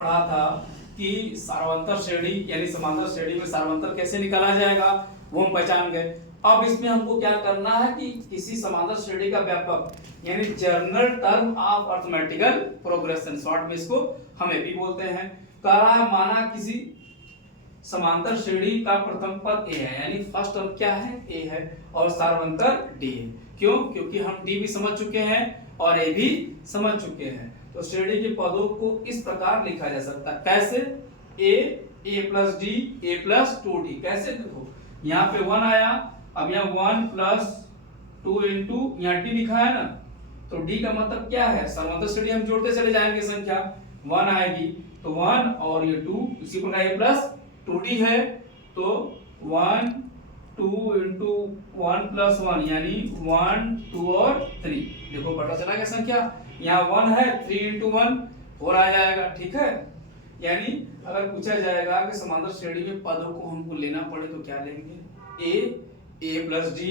पढ़ा था कि सार्वंतर श्रेणी यानी समांतर श्रेणी में सार्वंतर कैसे निकाला जाएगा वो हम पहचान गए। अब इसमें हमको क्या करना है कि किसी समांतर श्रेणी का व्यापक यानी general term of arithmetical progression, short में इसको हम एपी बोलते हैं। कह रहा है माना किसी समांतर श्रेणी का प्रथम पद ए है, यानी फर्स्ट टर्म क्या है, ए है, और सार्वंतर डी है। क्यों? क्योंकि हम डी भी समझ चुके हैं और ए भी समझ चुके हैं। तो श्रेणी के पदों को इस प्रकार लिखा जा सकता है, कैसे? ए प्लस डी, ए प्लस 2d। कैसे? देखो यहाँ पे 1 आया, अब यहाँ 1 प्लस 2 इंटू यहाँ डी लिखा है ना, तो डी का मतलब क्या है? समांतर श्रेणी हम जोड़ते चले जाएंगे, संख्या 1 आएगी तो 1 और ये 2, इसी प्रकार ये प्लस 2d है तो 1 2 इंटू 1 प्लस 1 यानी 1 2 और 3। देखो पता चला क्या संख्या? यहाँ 1 है, 3 इंटू 1 4 आ जाएगा, ठीक है। यानी अगर पूछा जाएगा कि समांतर श्रेणी में पदों को हमको लेना पड़े तो क्या लेंगे? ए प्लस डी,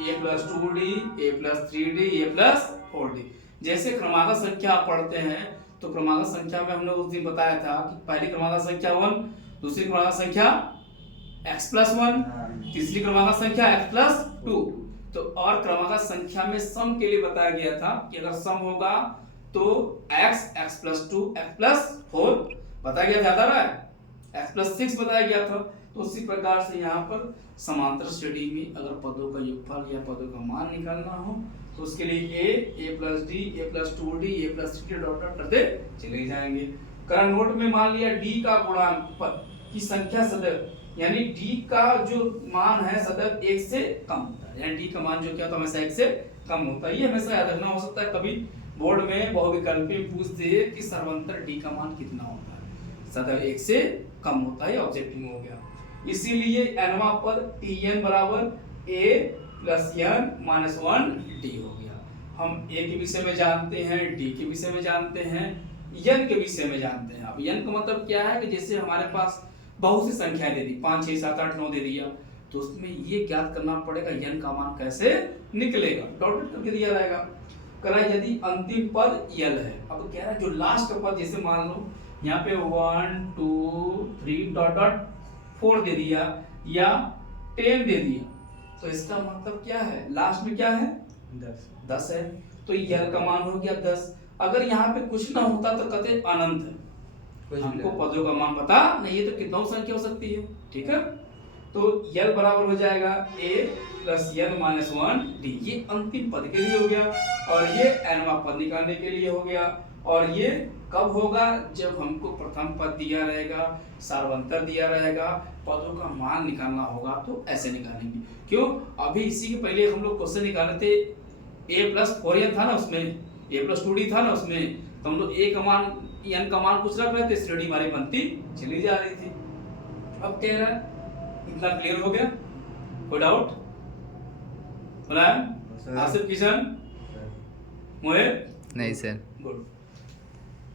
ए प्लस 2d, ए प्लस 3d, ए प्लस 4d। जैसे क्रमागत संख्या पढ़ते हैं तो क्रमागत संख्या में हमने उस दिन बताया था कि पहली क्रमागत संख्या 1, दूसरी क्रमागत संख्या x प्लस 1, तीसरी क्रमागत संख्या x प्लस 2। तो और क्रमागत संख्या में सम के लिए बताया गया था कि अगर सम होगा तो x प्लस 2, x प्लस 4 बताया गया, याद आ रहा है? x प्लस 6 बताया गया था। तो उसी प्रकार से यहाँ पर समांतर श्रेणी में अगर पदों का योगफल या पदों का मान निकालना हो तो उसके लिए a plus D, A plus 2d, A plus 3d dot dot करते चले जाएंगे। कारण नोट में मान लिया d का गुणांक पद की संख्या सदैव यानी d का जो मान है सदैव 1 से कम होता है, यानी d का मान जो क्या होता है हमेशा 1 से कम होता है। ये हमेशा याद रखना। हो सकता है कभी बोर्ड में बहुविकल्पी पूछते कि सर्वंतर d का मान कितना होता है, सदैव 1 से कम होता है, ऑब्जेक्टिव में हो गया। इसीलिए nवां पद tn बराबर a plus n minus 1 d हो गया। हम a के विषय में जानते हैं, d के विषय में जानते हैं, n के विषय में जानते हैं। अब n का मतलब क्या है कि जैसे हमारे पास बहुत सी संख्याएं दे दी, 5 6 7 8 9 दे दिया, तो उसमें ये ज्ञात करना पड़ेगा n का मान कैसे निकलेगा, डॉट करके दिया जाएगा। कह रहा है यदि अंतिम पद l है, अब कह रहा है जो लास्ट पद, जैसे मान लो यहाँ पे 1 2 3 डॉट डॉट 4 दे दिया या 10 दे दिया, तो इसका मतलब क्या है? लास्ट में क्या है? 10 है, तो l का मान हो गया 10। अगर यहाँ पे कुछ ना होता तो कहते अनंत है, हमको पदों का मान पता नहीं है तो कितना संख्या हो सकती है, ठीक है। तो l बराबर हो जाएगा a plus n minus 1 d। ये अंतिम पद के लिए हो गया और ये nवां पद निकालने के लिए हो गया। और ये कब होगा? जब हमको प्रथम पद दिया रहेगा, सार्वंतर दिया रहेगा, पदों का मान निकालना होगा तो ऐसे निकालेंगे। क्यों? अभी इसी के पहले हम लोग क्वेश्चन निकाले थे, a प्लस 4n था ना उसमें, a प्लस 2d था ना उसमें, तो हम लोग a का मान n का मान कुछ रख रहे थे, श्रेणी हमारी बनती चली जा रही थी। अब कह रहा है इतना क्लियर हो गया? कोई डाउट? आसिफ, किशन, मोहित? नहीं सर। गुड।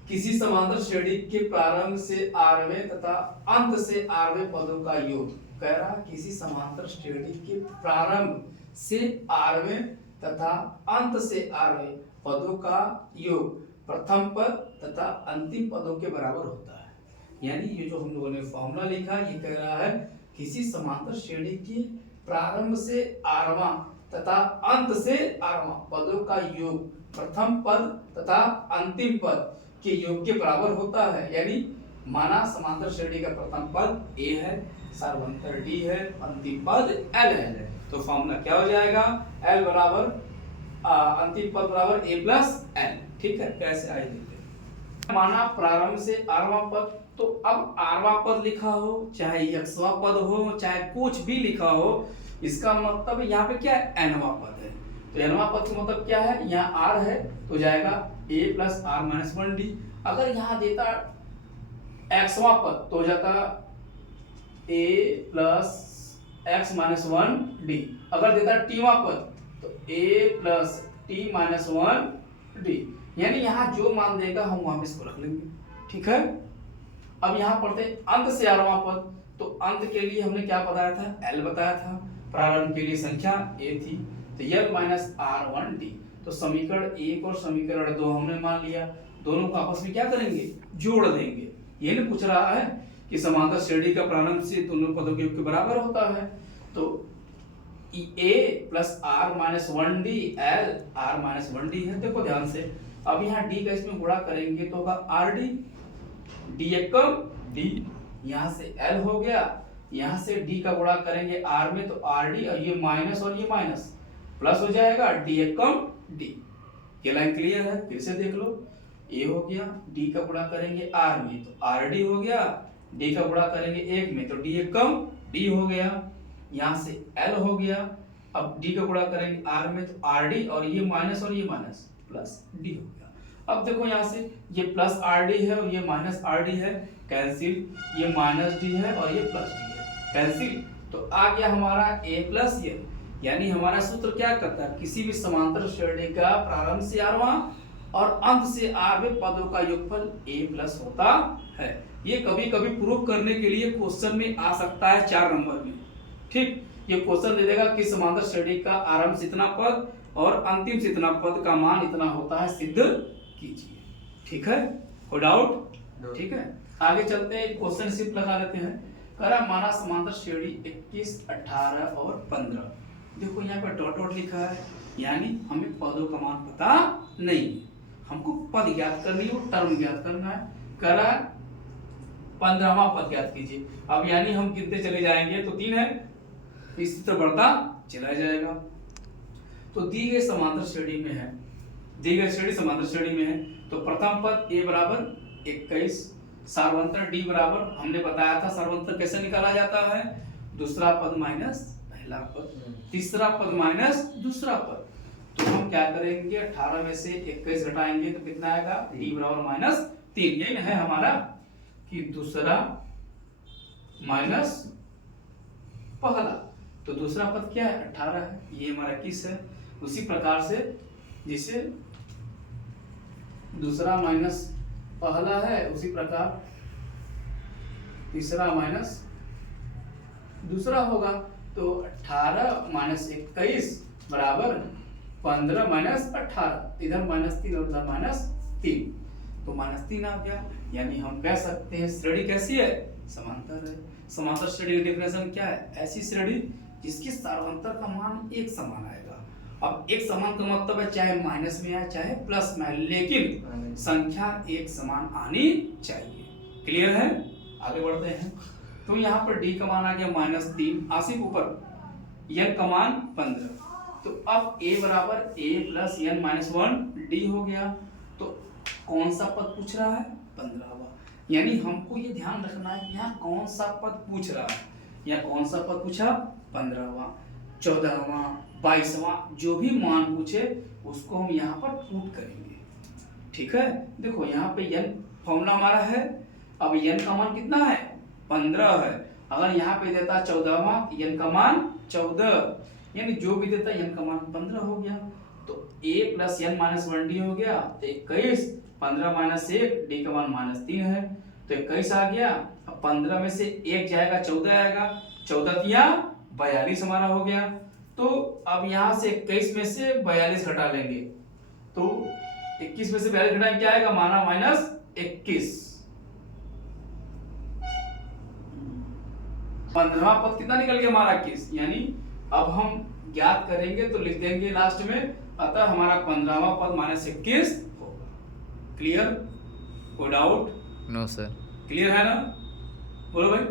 किसी समांतर श्रेणी के प्रारंभ से 8वें तथा अंत से 8वें पदों का योग। कह रहा किसी समांतर श्रेणी के प्रारंभ से 8वें तथा अंत से 8वें पदों का योग प्रथम पद तथा अंतिम पदों के बराबर होता है। यानी ये जो हम लोगों ने फॉर्मूला लिखा, ये कह रहा है किसी समांतर श्रेणी के प्रारंभ से 8वां तथा अंत से 8वां पदों का योग प्रथम पद तथा अंतिम पद के योग के बराबर होता है। यानी माना समांतर श्रेणी का प्रथम पद a है, सार्वंतर d है, अंतिम पद l है, तो फॉर्मूला क्या हो जाएगा? l बराबर अंतिम पद बराबर a प्लस l, ठीक है। कैसे आए देखते हैं। माना प्रारंभ से 8वां पद, तो अब 8वां पद लिखा हो, चाहे 100वां पद हो, चाहे कुछ भी लिखा हो, इसका मतलब यहाँ पे क्या है? nवां पद है। तो nवां पद का मतलब क्या है? यहाँ r है तो जाएगा a plus r minus 1d। अगर यहाँ देता xवां पद तो जाता a plus x minus 1d। अगर देता tवां पद तो a plus t minus 1d। यानी यहाँ जो मान देगा हम वहां पे इसको रख लेंगे, ठीक है। अब यहाँ पढ़ते अंत से 8वां पद, तो अंत के लिए हमने क्या बताया था? l बताया था। प्रारंभ के लिए संख्या a थी तो l माइनस r1d। तो समीकरण 1 और समीकरण 2 हमने मान लिया, दोनों को आपस में क्या करेंगे? जोड़ देंगे। ये नहीं पूछ रहा है कि समांतर श्रेणी का प्रारंभ से दोनों पदों के योग के बराबर होता है। तो a plus R minus 1d L R minus 1d है। देखो ध्यान से, अब यहाँ d का इसमें गुणा करेंगे तो होगा आर डी, डी एकम d, यहाँ से l हो गया, यहाँ से d का गुणा करेंगे r में तो आर डी, और ये माइनस प्लस हो जाएगा d एकम d। ये लाइन क्लियर है? फिर से देख लो, a हो गया, d का गुणा करेंगे r में तो आर डी हो गया, d का गुणा करेंगे 1 में तो d एकम d हो गया, यहाँ से l हो गया, अब d का गुणा करेंगे r में तो आर डी, और ये माइनस प्लस d हो गया। अब देखो यहाँ से ये प्लस आर डी है और ये माइनस आर डी है, कैंसिल, ये माइनस डी है और ये प्लस डी है, कैंसिल। तो आ गया हमारा a प्लस ये, यानी हमारा सूत्र क्या करता है, किसी भी समांतर श्रेणी का प्रारंभ से आरवां और अंत से आरवें पदों का योगफल a प्लस होता है। ये कभी कभी प्रूव करने के लिए क्वेश्चन में आ सकता है 4 नंबर में। ठीक, ये क्वेश्चन दे देगा कि समांतर श्रेणी का आरंभ से इतना पद और अंतिम से इतना पद का मान इतना होता है, सिद्ध कीजिए। ठीक है, कोई डाउट? ठीक है, आगे चलते हैं, क्वेश्चन सिर्फ लगा लेते हैं। करा माना समांतर श्रेणी 21, 18 और 15। देखो यहाँ पर डॉट डॉट लिखा है, यानी हमें पदों का मान पता नहीं है, हमको पद ज्ञात करनी है, टर्म ज्ञात करना है। करा 15वां पद ज्ञात कीजिए। अब यानी हम गिनते चले जाएंगे तो 3 है, इसी तरह बढ़ता चला जाएगा। तो दी गई समांतर श्रेणी में है, दी गई श्रेणी समांतर श्रेणी में है, तो प्रथम पद a बराबर 21, सार्वंतर d बराबर, हमने बताया था सार्वंतर कैसे निकाला जाता है, दूसरा पद माइनस पहला पद, तीसरा पद माइनस दूसरा पद। तो हम क्या करेंगे, 18 में से 21 घटाएंगे तो कितना आएगा, d बराबर माइनस 3। यही है हमारा कि दूसरा माइनस पहला, तो दूसरा पद क्या है, 18 है, ये हमारा 21 है। उसी प्रकार से जिसे दूसरा माइनस पहला है, उसी प्रकार तीसरा माइनस दूसरा होगा। तो 18 माइनस 21 बराबर 15 माइनस 18, इधर माइनस 3 और इधर माइनस 3, तो माइनस 3 आ गया। यानी हम कह सकते हैं श्रेणी कैसी है, समांतर है। समांतर श्रेणी की डेफिनेशन क्या है, ऐसी श्रेणी जिसकी सार्वंतर का मान एक समान आएगा। अब एक समान का मतलब है चाहे माइनस में आए चाहे प्लस में आए, लेकिन संख्या एक समान आनी चाहिए। क्लियर है? आगे बढ़ते हैं। तो यहाँ पर d का मान आ गया -3, आसिफ ऊपर, n का मान 15। तो अब a बराबर a plus n minus 1 d हो गया। तो कौन सा पद पूछ रहा है, 15वां। यानी हमको ये ध्यान रखना है कि यहाँ कौन सा पद पूछ रहा है, यहाँ कौन सा पद पूछा, 15वां, 14वां, 22वां, जो भी मान पूछे उसको हम यहाँ पर पुट करेंगे। ठीक है, देखो यहाँ पे n फॉर्मूला हमारा है। अब n का मान कितना है, 15 है। अगर यहाँ पे देता 14वां, n का मान 14, यानी जो भी देता n का मान 15 हो गया। तो a plus n minus 1d हो गया, तो 21, 15 माइनस 1, d का मान -3 है, तो 21 आ गया। अब 15 में से 1 जाएगा, 14 आएगा, 14 तिया 42 हमारा हो गया। तो अब यहाँ से 21 में से 42 घटा लेंगे, तो 21 में से 42 घटाएंगे क्या आएगा, माना -21। 15वां पद कितना निकल गया हमारा 21, यानी अब हम ज्ञात करेंगे तो लिख देंगे लास्ट में, अतः हमारा 15वां पद -21 होगा। क्लियर? कोई डाउट? No sir. क्लियर है ना, बोलो भाई।